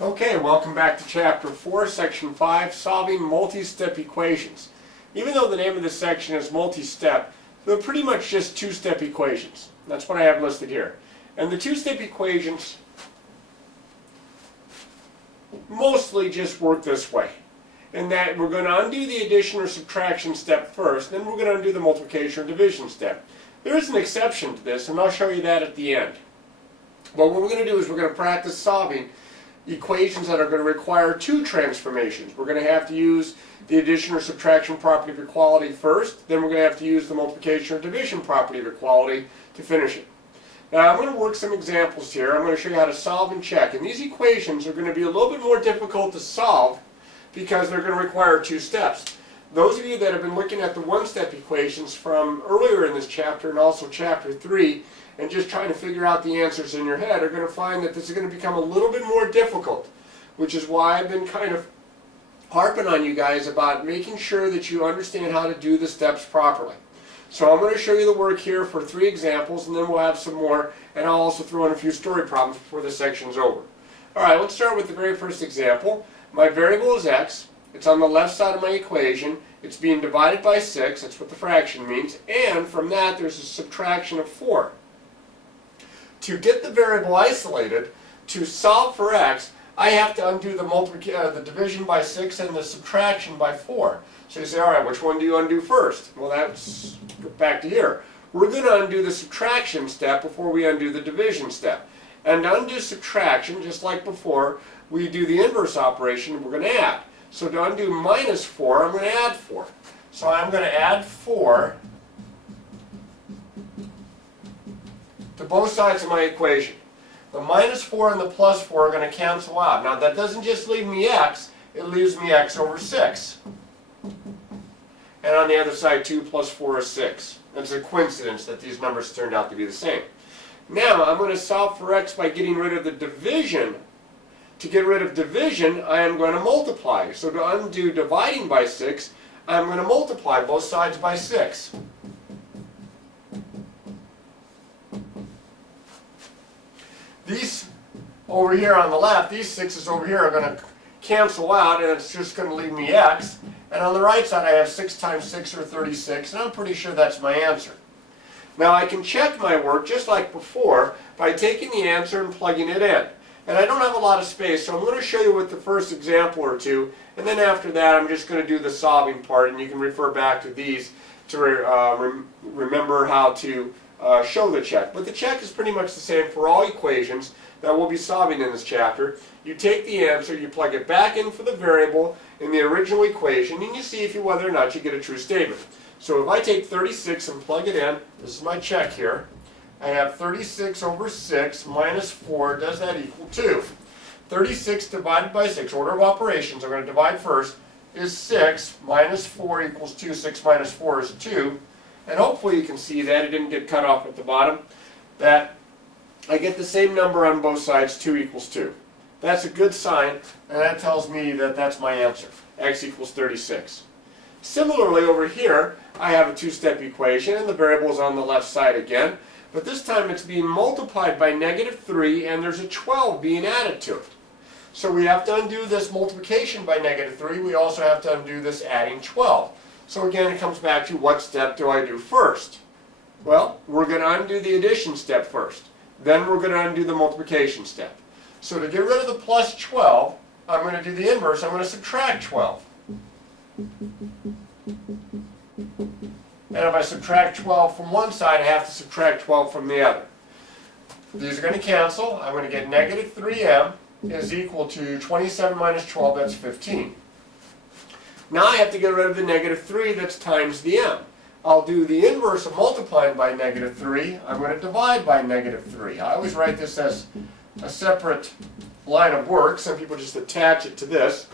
Okay, welcome back to Chapter 4, Section 5, Solving Multi-Step Equations. Even though the name of this section is multi-step, they're pretty much just two-step equations. That's what I have listed here. And the two-step equations mostly just work this way. In that we're going to undo the addition or subtraction step first, then we're going to undo the multiplication or division step. There is an exception to this, and I'll show you that at the end. But what we're going to do is we're going to practice solving equations that are going to require two transformations. We're going to have to use the addition or subtraction property of equality first, then we're going to have to use the multiplication or division property of equality to finish it. Now I'm going to work some examples here. I'm going to show you how to solve and check. And these equations are going to be a little bit more difficult to solve because they're going to require two steps. Those of you that have been looking at the one-step equations from earlier in this chapter and also Chapter 3 and just trying to figure out the answers in your head are going to find that this is going to become a little bit more difficult, which is why I've been kind of harping on you guys about making sure that you understand how to do the steps properly. So I'm going to show you the work here for 3 examples, and then we'll have some more, and I'll also throw in a few story problems before this section's over. Alright, let's start with the very first example. My variable is x. It's on the left side of my equation. It's being divided by 6. That's what the fraction means. And from that, there's a subtraction of 4. To get the variable isolated, to solve for x, I have to undo the division by 6 and the subtraction by 4. So you say, all right, which one do you undo first? Well, that's back to here. We're going to undo the subtraction step before we undo the division step. And to undo subtraction, just like before, we do the inverse operation, we're going to add. So to undo minus 4, I'm going to add 4. So I'm going to add 4 to both sides of my equation. The minus 4 and the plus 4 are going to cancel out. Now that doesn't just leave me x, it leaves me x over 6. And on the other side 2 plus 4 is 6. It's a coincidence that these numbers turned out to be the same. Now I'm going to solve for x by getting rid of the division. To get rid of division, I am going to multiply. So to undo dividing by 6, I'm going to multiply both sides by 6. These over here on the left, these 6's over here are going to cancel out, and it's just going to leave me x. And on the right side, I have 6 times 6 or 36, and I'm pretty sure that's my answer. Now I can check my work just like before by taking the answer and plugging it in. And I don't have a lot of space, so I'm going to show you with the first example or two, and then after that I'm just going to do the solving part, and you can refer back to these to remember how to show the check. But the check is pretty much the same for all equations that we'll be solving in this chapter. You take the answer, you plug it back in for the variable in the original equation, and you see whether or not you get a true statement. So if I take 36 and plug it in, this is my check here. I have 36 over 6 minus 4. Does that equal 2? 36 divided by 6, order of operations, I'm going to divide first, is 6 minus 4 equals 2. 6 minus 4 is 2. And hopefully you can see that it didn't get cut off at the bottom, that I get the same number on both sides, 2 equals 2. That's a good sign, and that tells me that that's my answer. X equals 36. Similarly over here, I have a two-step equation, and the variable is on the left side again. But this time it's being multiplied by negative 3, and there's a 12 being added to it. So we have to undo this multiplication by negative 3. We also have to undo this adding 12. So again, it comes back to what step do I do first? Well, we're going to undo the addition step first. Then we're going to undo the multiplication step. So to get rid of the plus 12, I'm going to do the inverse. I'm going to subtract 12. And if I subtract 12 from one side, I have to subtract 12 from the other. These are going to cancel. I'm going to get negative 3m is equal to 27 minus 12, that's 15. Now I have to get rid of the negative 3, that's times the m. I'll do the inverse of multiplying by negative 3. I'm going to divide by negative 3. I always write this as a separate line of work. Some people just attach it to this.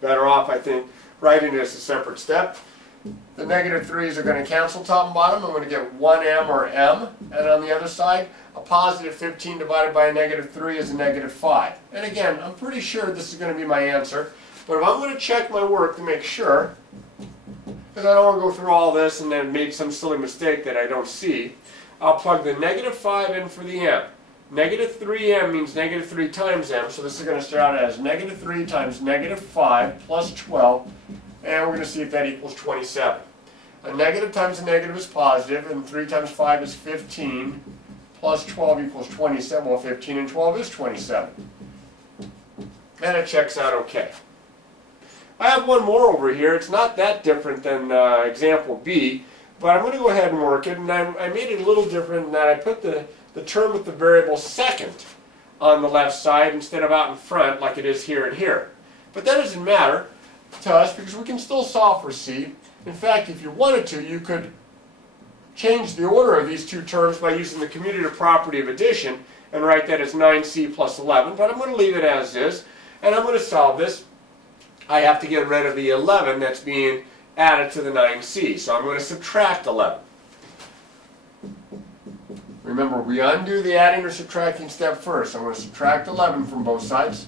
Better off, I think, writing it as a separate step. The negative 3's are going to cancel top and bottom. I'm going to get 1m or m. And on the other side, a positive 15 divided by a negative 3 is a negative 5. And again, I'm pretty sure this is going to be my answer. But if I'm going to check my work to make sure, because I don't want to go through all this and then make some silly mistake that I don't see, I'll plug the negative 5 in for the m. Negative 3m means negative 3 times m, so this is going to start out as negative 3 times negative 5 plus 12, and we're going to see if that equals 27. A negative times a negative is positive, and 3 times 5 is 15, plus 12 equals 27. Well, 15 and 12 is 27. And it checks out okay. I have one more over here. It's not that different than example B, but I'm going to go ahead and work it, and I made it a little different in that I put the term with the variable second on the left side instead of out in front like it is here and here. But that doesn't matter to us because we can still solve for C. In fact, if you wanted to, you could change the order of these two terms by using the commutative property of addition and write that as 9C plus 11, but I'm going to leave it as is, and I'm going to solve this. I have to get rid of the 11 that's being added to the 9C, so I'm going to subtract 11. Remember, we undo the adding or subtracting step first. I'm going to subtract 11 from both sides.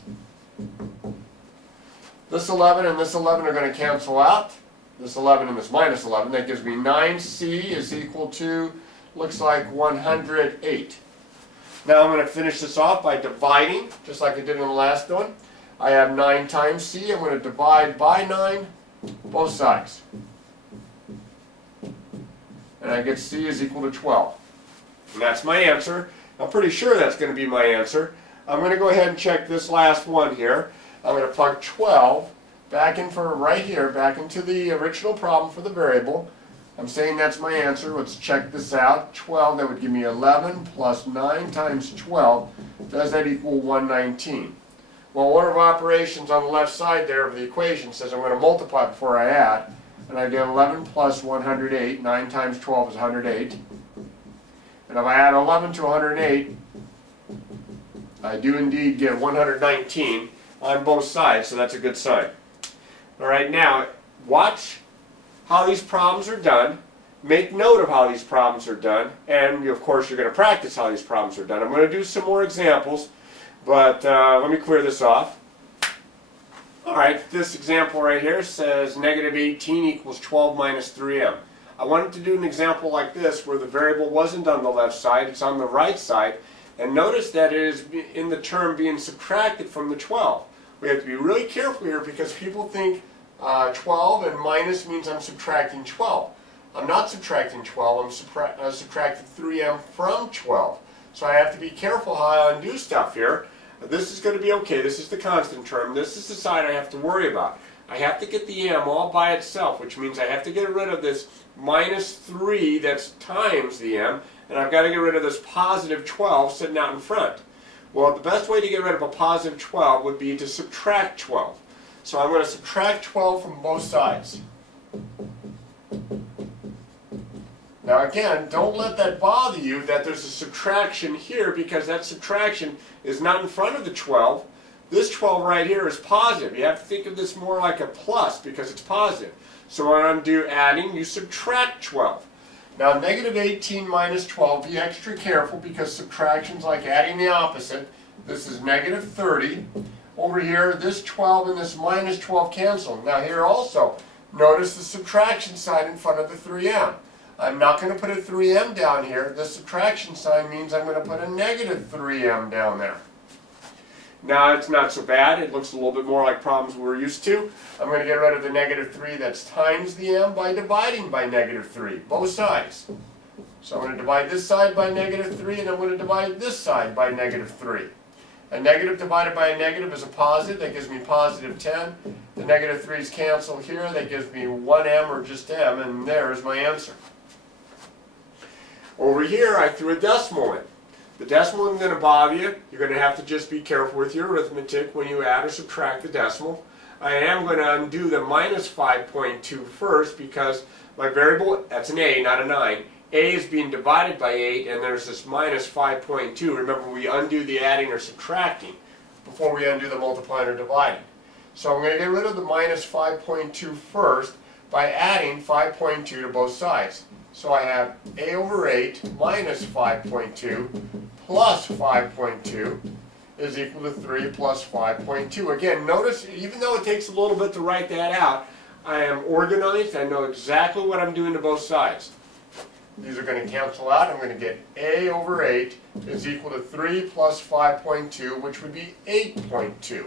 This 11 and this 11 are going to cancel out. This 11 and this minus 11. That gives me 9C is equal to, looks like 108. Now I'm going to finish this off by dividing, just like I did in the last one. I have 9 times C. I'm going to divide by 9, both sides. And I get C is equal to 12. And that's my answer. I'm pretty sure that's going to be my answer. I'm going to go ahead and check this last one here. I'm going to plug 12 back in for right here, back into the original problem for the variable. I'm saying that's my answer. Let's check this out. 12, that would give me 11 plus 9 times 12. Does that equal 119? Well, order of operations on the left side there of the equation says I'm going to multiply before I add. And I get 11 plus 108. 9 times 12 is 108. And if I add 11 to 108, I do indeed get 119 on both sides, so that's a good sign. All right, now watch how these problems are done. Make note of how these problems are done, and of course you're going to practice how these problems are done. I'm going to do some more examples, but let me clear this off. All right, this example right here says negative 18 equals 12 minus 3m. I wanted to do an example like this where the variable wasn't on the left side, it's on the right side, and notice that it is in the term being subtracted from the 12. We have to be really careful here because people think 12 and minus means I'm subtracting 12. I'm not subtracting 12, I'm subtracting 3m from 12. So I have to be careful how I undo stuff here. This is going to be okay, this is the constant term, this is the side I have to worry about. I have to get the m all by itself, which means I have to get rid of this minus 3 that's times the m, and I've got to get rid of this positive 12 sitting out in front. Well, the best way to get rid of a positive 12 would be to subtract 12. So I'm going to subtract 12 from both sides. Now again, don't let that bother you that there's a subtraction here because that subtraction is not in front of the 12. This 12 right here is positive. You have to think of this more like a plus because it's positive. So when I do adding, you subtract 12. Now negative 18 minus 12, be extra careful because subtraction's like adding the opposite. This is negative 30. Over here, this 12 and this minus 12 cancel. Now here also, notice the subtraction sign in front of the 3m. I'm not going to put a 3m down here. The subtraction sign means I'm going to put a negative 3m down there. Now it's not so bad. It looks a little bit more like problems we're used to. I'm going to get rid of the negative 3 that's times the m by dividing by negative 3, both sides. So I'm going to divide this side by negative 3 and I'm going to divide this side by negative 3. A negative divided by a negative is a positive. That gives me positive 10. The negative 3's cancel here. That gives me 1m or just m, and there's my answer. Over here I threw a decimal in. The decimal isn't going to bother you. You're going to have to just be careful with your arithmetic when you add or subtract the decimal. I am going to undo the minus 5.2 first because my variable, that's an a, not a 9. A is being divided by 8 and there's this minus 5.2. Remember, we undo the adding or subtracting before we undo the multiplying or dividing. So I'm going to get rid of the minus 5.2 first by adding 5.2 to both sides. So I have a over 8 minus 5.2 plus 5.2 is equal to 3 plus 5.2. Again, notice, even though it takes a little bit to write that out, I am organized. I know exactly what I'm doing to both sides. These are going to cancel out. I'm going to get A over 8 is equal to 3 plus 5.2, which would be 8.2.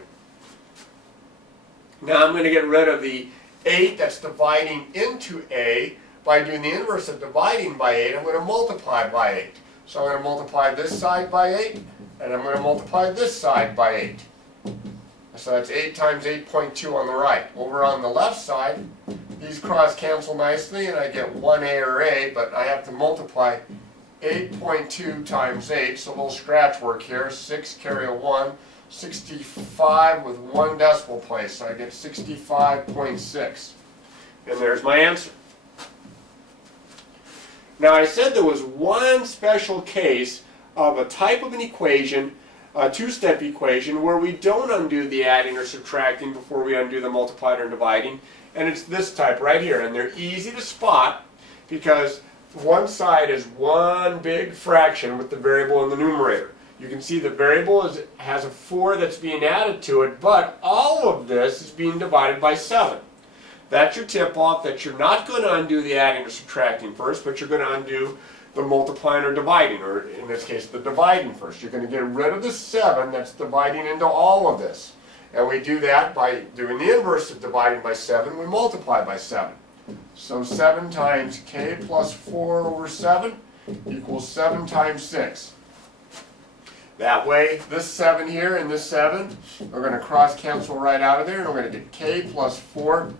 Now I'm going to get rid of the 8 that's dividing into A by doing the inverse of dividing by 8. I'm going to multiply by 8. So I'm going to multiply this side by 8, and I'm going to multiply this side by 8. So that's 8 times 8.2 on the right. Over on the left side, these cross cancel nicely, and I get 1A or A, but I have to multiply 8.2 times 8, so a little scratch work here. 6 carry a 1, 65 with 1 decimal place, so I get 65.6. And there's my answer. Now I said there was one special case of a type of an equation, a two-step equation, where we don't undo the adding or subtracting before we undo the multiplying or dividing, and it's this type right here. And they're easy to spot because one side is one big fraction with the variable in the numerator. You can see the variable has a 4 that's being added to it, but all of this is being divided by 7. That's your tip-off that you're not going to undo the adding or subtracting first, but you're going to undo the multiplying or dividing, or in this case the dividing first. You're going to get rid of the 7 that's dividing into all of this. And we do that by doing the inverse of dividing by 7. We multiply by 7. So 7 times k plus 4 over 7 equals 7 times 6. That way, this 7 here and this 7 are going to cross cancel right out of there, and we're going to get k plus 4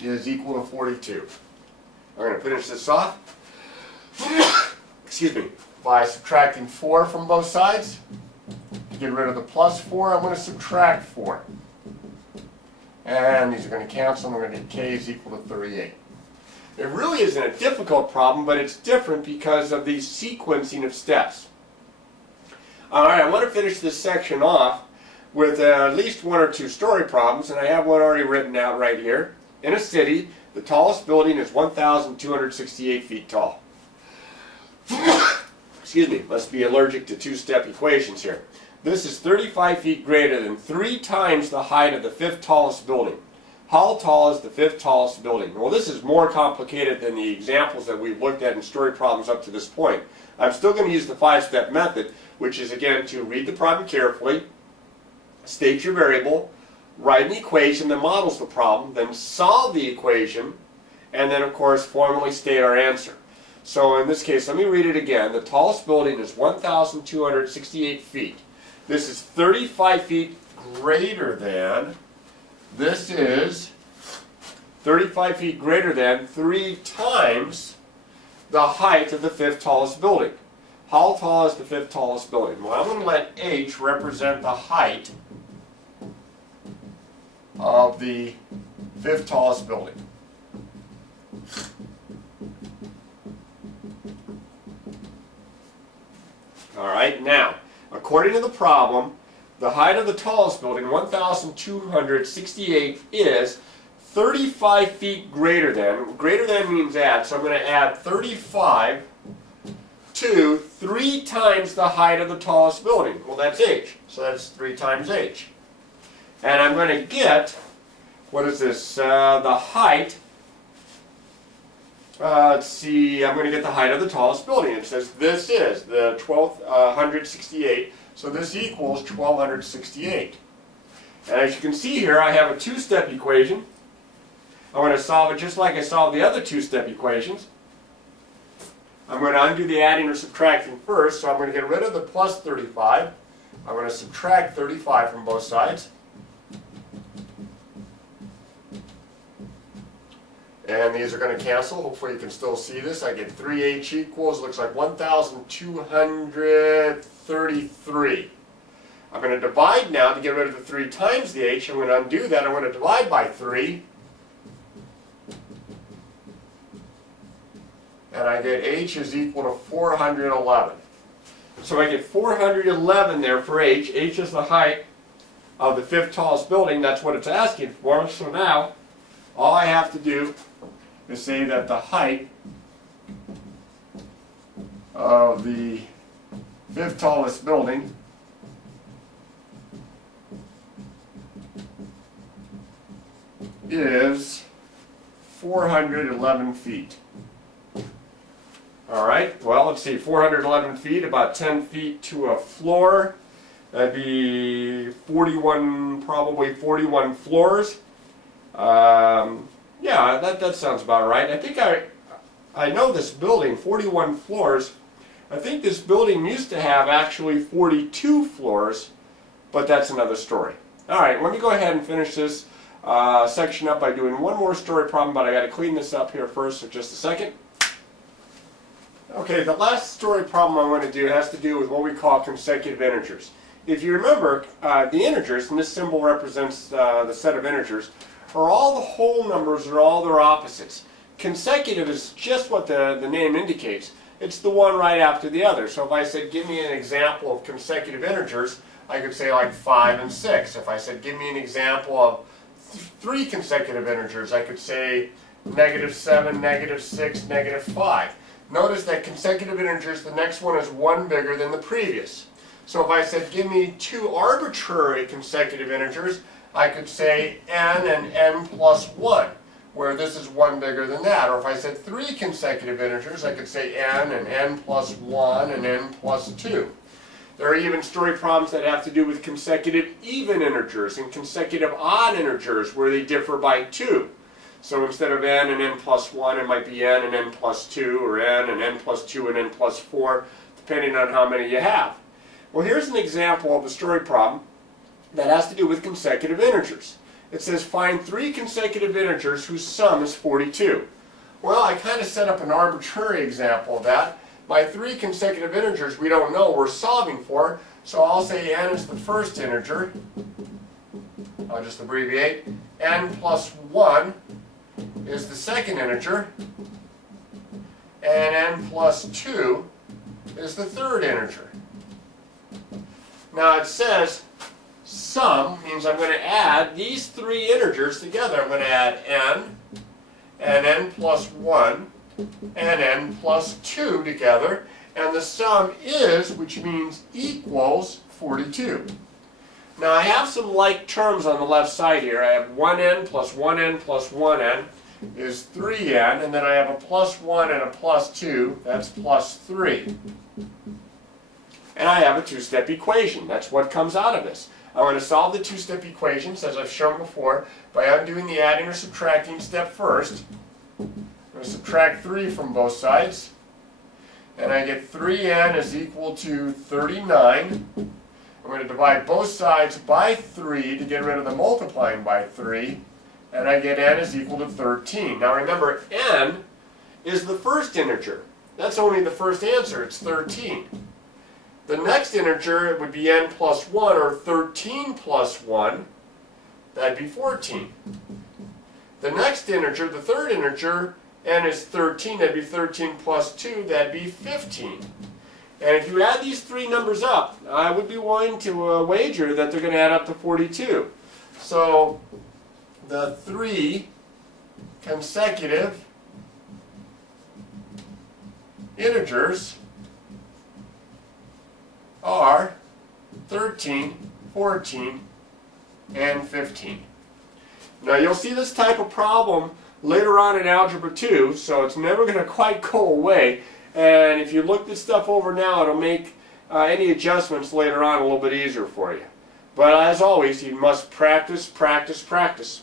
is equal to 42. I'm going to finish this off excuse me, by subtracting 4 from both sides. To get rid of the plus 4, I'm going to subtract 4. And these are going to cancel, and we're going to get k is equal to 38. It really isn't a difficult problem, but it's different because of the sequencing of steps. Alright, I want to finish this section off with at least 1 or 2 story problems, and I have one already written out right here. In a city, the tallest building is 1,268 feet tall. Excuse me, must be allergic to two-step equations here. This is 35 feet greater than 3 times the height of the 5th tallest building. How tall is the 5th tallest building? Well, this is more complicated than the examples that we've looked at in story problems up to this point. I'm still going to use the 5-step method, which is again to read the problem carefully, state your variable, write an equation that models the problem, then solve the equation, and then of course formally state our answer. So in this case, let me read it again. The tallest building is 1,268 feet. This is 35 feet greater than, this is 35 feet greater than 3 times the height of the 5th tallest building. How tall is the 5th tallest building? Well, I'm going to let h represent the height of the 5th tallest building. Alright, now, according to the problem, the height of the tallest building, 1,268, is 35 feet greater than. Greater than means add, so I'm going to add 35 to 3 times the height of the tallest building. Well, that's h, so that's 3 times h. And I'm going to get, what is this, the height, let's see, I'm going to get the height of the tallest building. It says this is the 1,268, so this equals 1,268. And as you can see here, I have a two-step equation. I'm going to solve it just like I solved the other two-step equations. I'm going to undo the adding or subtracting first, so I'm going to get rid of the plus 35. I'm going to subtract 35 from both sides. And these are going to cancel. Hopefully you can still see this. I get 3h equals, looks like 1,233. I'm going to divide now to get rid of the 3 times the h. I'm going to undo that. I'm going to divide by 3. And I get h is equal to 411. So I get 411 there for h. H is the height of the 5th tallest building. That's what it's asking for. So now, all I have to do is say that the height of the 5th tallest building is 411 feet. All right, well, let's see, 411 feet, about 10 feet to a floor. That'd be 41, probably 41 floors. Yeah, that sounds about right. I think I know this building, 41 floors. I think this building used to have actually 42 floors, but that's another story. All right, let me go ahead and finish this section up by doing one more story problem, but I got to clean this up here first, so just a second. Okay, the last story problem I want to do has to do with what we call consecutive integers. If you remember, the integers, and this symbol represents the set of integers, are all the whole numbers or all their opposites. Consecutive is just what the name indicates. It's the one right after the other. So if I said, give me an example of consecutive integers, I could say like 5 and 6. If I said, give me an example of 3 consecutive integers, I could say -7, -6, -5. Notice that consecutive integers, the next one is 1 bigger than the previous. So if I said, give me 2 arbitrary consecutive integers, I could say n and n plus 1, where this is 1 bigger than that. Or if I said 3 consecutive integers, I could say n and n plus 1 and n plus 2. There are even story problems that have to do with consecutive even integers and consecutive odd integers where they differ by 2. So instead of n and n plus 1, it might be n and n plus 2, or n and n plus 2 and n plus 4, depending on how many you have. Well, here's an example of a story problem that has to do with consecutive integers. It says find 3 consecutive integers whose sum is 42. Well, I kind of set up an arbitrary example of that. My 3 consecutive integers we don't know we're solving for, so I'll say n is the first integer. I'll just abbreviate. N plus 1 is the second integer, and n plus 2 is the third integer. Now it says sum means I'm going to add these 3 integers together. I'm going to add n and n plus 1 and n plus 2 together, and the sum is, which means equals, 42. Now I have some like terms on the left side here. I have 1n plus 1n plus 1n is 3n, and then I have a plus 1 and a plus 2, that's plus 3. And I have a two-step equation. That's what comes out of this. I want to solve the two-step equations, as I've shown before, by undoing the adding or subtracting step first. I'm going to subtract 3 from both sides, and I get 3n is equal to 39. I'm going to divide both sides by 3 to get rid of the multiplying by 3, and I get n is equal to 13. Now remember, n is the first integer. That's only the first answer. It's 13. The next integer would be n plus 1, or 13 plus 1. That'd be 14. The next integer, the third integer, n is 13. That'd be 13 plus 2. That'd be 15. And if you add these 3 numbers up, I would be willing to wager that they're going to add up to 42. So the 3 consecutive integers are 13, 14, and 15. Now you'll see this type of problem later on in Algebra 2, so it's never going to quite go away. And if you look this stuff over now, it'll make any adjustments later on a little bit easier for you. But as always, you must practice, practice, practice.